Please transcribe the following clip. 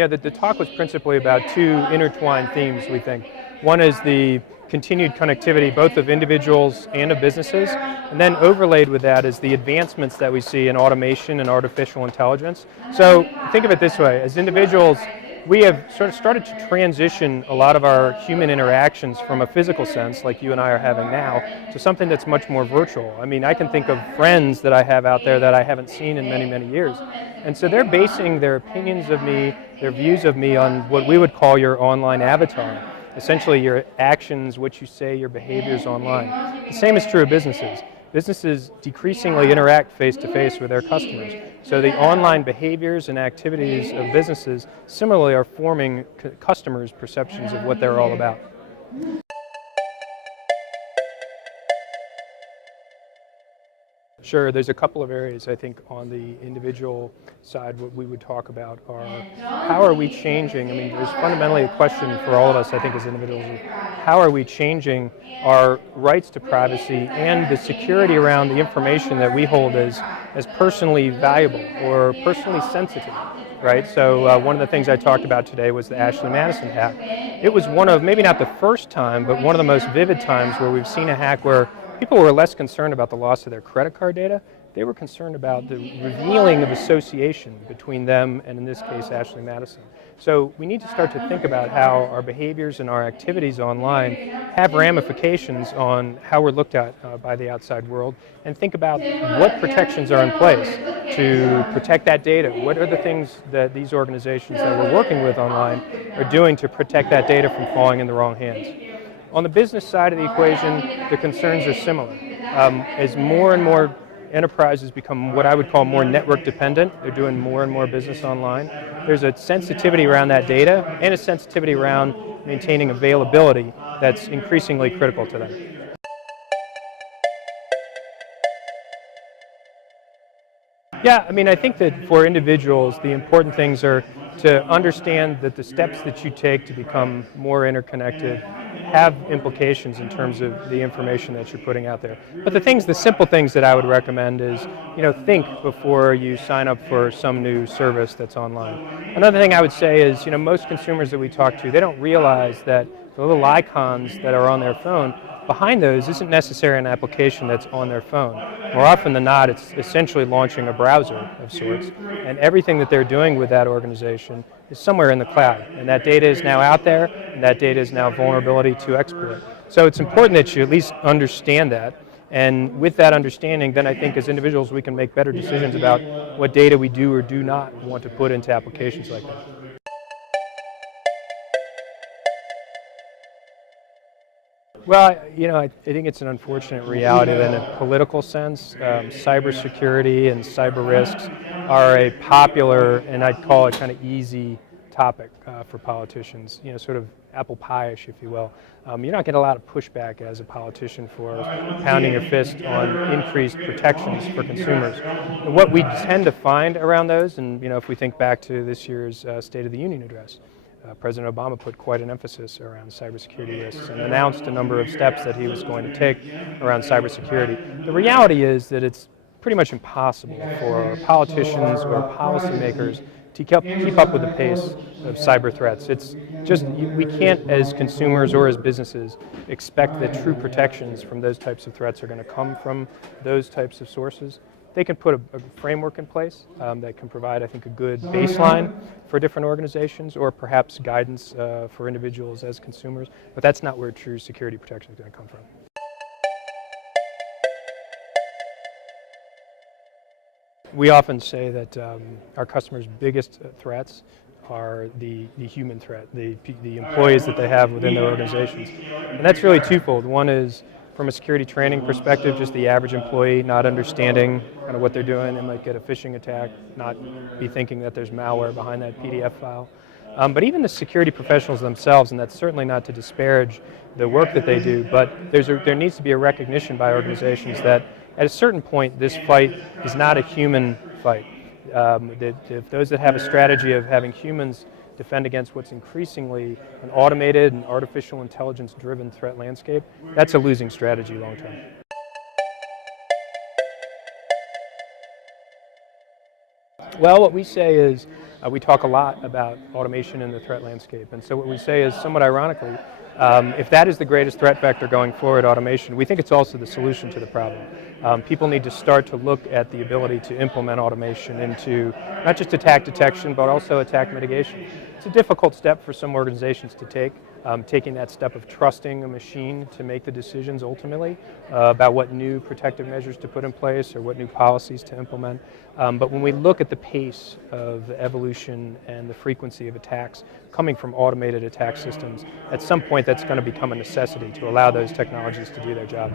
Yeah, the talk was principally about two intertwined themes, we think. One is the continued connectivity both of individuals and of businesses, and then overlaid with that is the advancements that we see in automation and artificial intelligence. So think of it this way, as individuals, we have sort of started to transition a lot of our human interactions from a physical sense, like you and I are having now, to something that's much more virtual. I mean, I can think of friends that I have out there that I haven't seen in many, many years. And so they're basing their opinions of me, their views of me on what we would call your online avatar. Essentially your actions, what you say, your behaviors online. The same is true of businesses. Businesses decreasingly interact face-to-face with their customers. So the online behaviors and activities of businesses similarly are forming customers' perceptions of what they're all about. Sure, there's a couple of areas I think on the individual side what we would talk about are how are we changing. I mean, there's fundamentally a question for all of us I think as individuals, how are we changing our rights to privacy and the security around the information that we hold as personally valuable or personally sensitive, right? So one of the things I talked about today was the Ashley Madison hack. It was one of, maybe not the first time, but one of the most vivid times where we've seen a hack where people were less concerned about the loss of their credit card data. They were concerned about the revealing of association between them and, in this case, Ashley Madison. So we need to start to think about how our behaviors and our activities online have ramifications on how we're looked at by the outside world, and think about what protections are in place to protect that data. What are the things that these organizations that we're working with online are doing to protect that data from falling in the wrong hands? On the business side of the equation, the concerns are similar. As more and more enterprises become what I would call more network dependent, they're doing more and more business online, there's a sensitivity around that data and a sensitivity around maintaining availability that's increasingly critical to them. Yeah, I mean, I think that for individuals, the important things are to understand that the steps that you take to become more interconnected have implications in terms of the information that you're putting out there. But the simple things that I would recommend is, think before you sign up for some new service that's online. Another thing I would say is, most consumers that we talk to, they don't realize that the little icons that are on their phone, behind those isn't necessarily an application that's on their phone. More often than not, it's essentially launching a browser of sorts, and everything that they're doing with that organization is somewhere in the cloud, and that data is now out there, and that data is now vulnerability to exploit. So it's important that you at least understand that, and with that understanding, then I think as individuals we can make better decisions about what data we do or do not want to put into applications like that. Well, I think it's an unfortunate reality that in a political sense, cybersecurity and cyber risks are a popular, and I'd call it kind of easy topic for politicians, sort of apple pie-ish, if you will. You're not getting a lot of pushback as a politician for pounding your fist on increased protections for consumers. And what we tend to find around those, and if we think back to this year's State of the Union address, President Obama put quite an emphasis around cybersecurity risks and announced a number of steps that he was going to take around cybersecurity. The reality is that it's pretty much impossible for politicians or policymakers to keep up with the pace of cyber threats. It's just, we can't as consumers or as businesses expect that true protections from those types of threats are going to come from those types of sources. They can put a framework in place that can provide, I think, a good baseline for different organizations, or perhaps guidance for individuals as consumers, but that's not where true security protection is going to come from. We often say that our customers' biggest threats are the human threat, the employees that they have within their organizations. And that's really twofold. One is, from a security training perspective, just the average employee not understanding kind of what they're doing. They might get a phishing attack, not be thinking that there's malware behind that PDF file. But even the security professionals themselves, and that's certainly not to disparage the work that they do, but there needs to be a recognition by organizations that at a certain point this fight is not a human fight. If those that have a strategy of having humans defend against what's increasingly an automated and artificial intelligence-driven threat landscape, that's a losing strategy long term. Well, what we say is we talk a lot about automation in the threat landscape. And so what we say is, somewhat ironically, if that is the greatest threat vector going forward, automation, we think it's also the solution to the problem. People need to start to look at the ability to implement automation into not just attack detection, but also attack mitigation. It's a difficult step for some organizations to take, taking that step of trusting a machine to make the decisions ultimately about what new protective measures to put in place or what new policies to implement. But when we look at the pace of evolution and the frequency of attacks coming from automated attack systems, at some point that's going to become a necessity to allow those technologies to do their job.